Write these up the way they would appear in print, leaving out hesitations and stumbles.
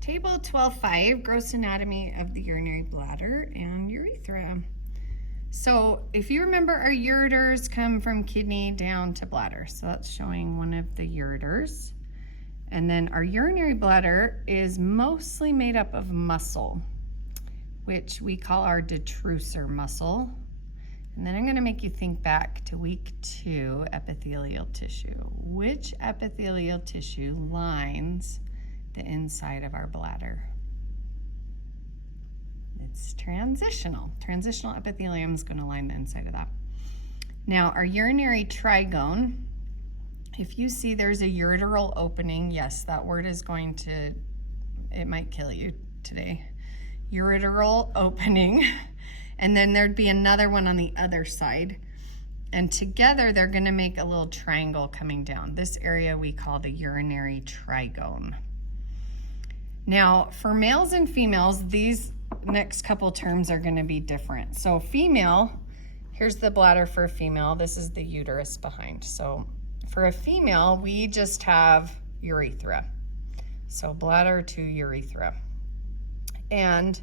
Table 12.5, gross anatomy of the urinary bladder and urethra. So if you remember, our ureters come from kidney down to bladder. So that's showing one of the ureters. And then our urinary bladder is mostly made up of muscle, which we call our detrusor muscle. And then I'm going to make you think back to week 2, epithelial tissue. Which epithelial tissue lines the inside of our bladder? It's transitional. Transitional epithelium is going to line the inside of that. Now, our urinary trigone, if you see there's a ureteral opening, yes, that word is going to, it might kill you today. Ureteral opening. And then there'd be another one on the other side. And together they're going to make a little triangle coming down. This area we call the urinary trigone. Now, for males and females, these next couple terms are going to be different. So female, here's the bladder for a female. This is the uterus behind. So for a female, we just have urethra. So bladder to urethra. And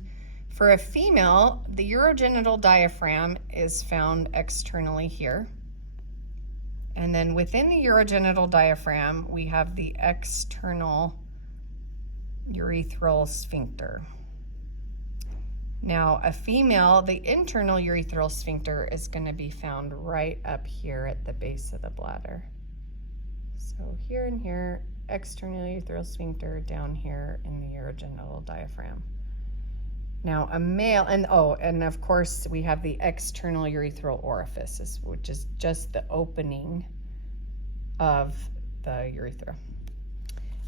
for a female, the urogenital diaphragm is found externally here. And then within the urogenital diaphragm, we have the external urethral sphincter. Now, a female, the internal urethral sphincter is going to be found right up here at the base of the bladder. So here and here, external urethral sphincter down here in the urogenital diaphragm. Now, a male, and of course, we have the external urethral orifice, which is just the opening of the urethra.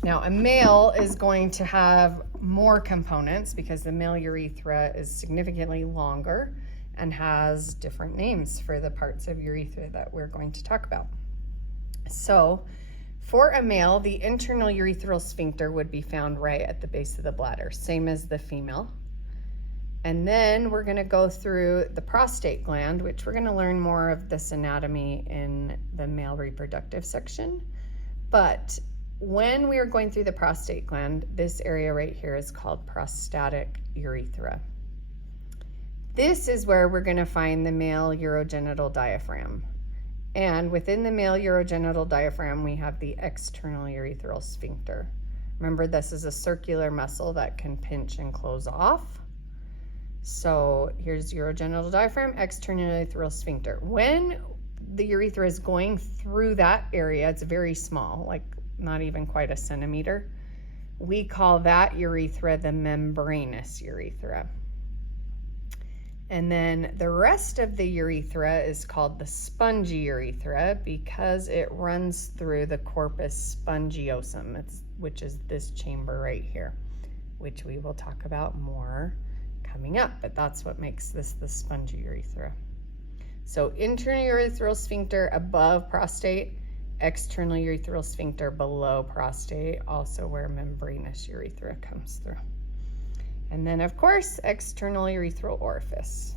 Now, a male is going to have more components because the male urethra is significantly longer and has different names for the parts of urethra that we're going to talk about. So, for a male, the internal urethral sphincter would be found right at the base of the bladder, same as the female. And then we're going to go through the prostate gland, which we're going to learn more of this anatomy in the male reproductive section. But when we are going through the prostate gland, this area right here is called prostatic urethra. This is where we're going to find the male urogenital diaphragm. And within the male urogenital diaphragm, we have the external urethral sphincter. Remember, this is a circular muscle that can pinch and close off. So here's urogenital diaphragm, external urethral sphincter. When the urethra is going through that area, it's very small, like not even quite a centimeter. We call that urethra the membranous urethra. And then the rest of the urethra is called the spongy urethra because it runs through the corpus spongiosum, which is this chamber right here, which we will talk about more coming up, but that's what makes this the spongy urethra. So internal urethral sphincter above prostate, external urethral sphincter below prostate, also where membranous urethra comes through. And then of course, external urethral orifice.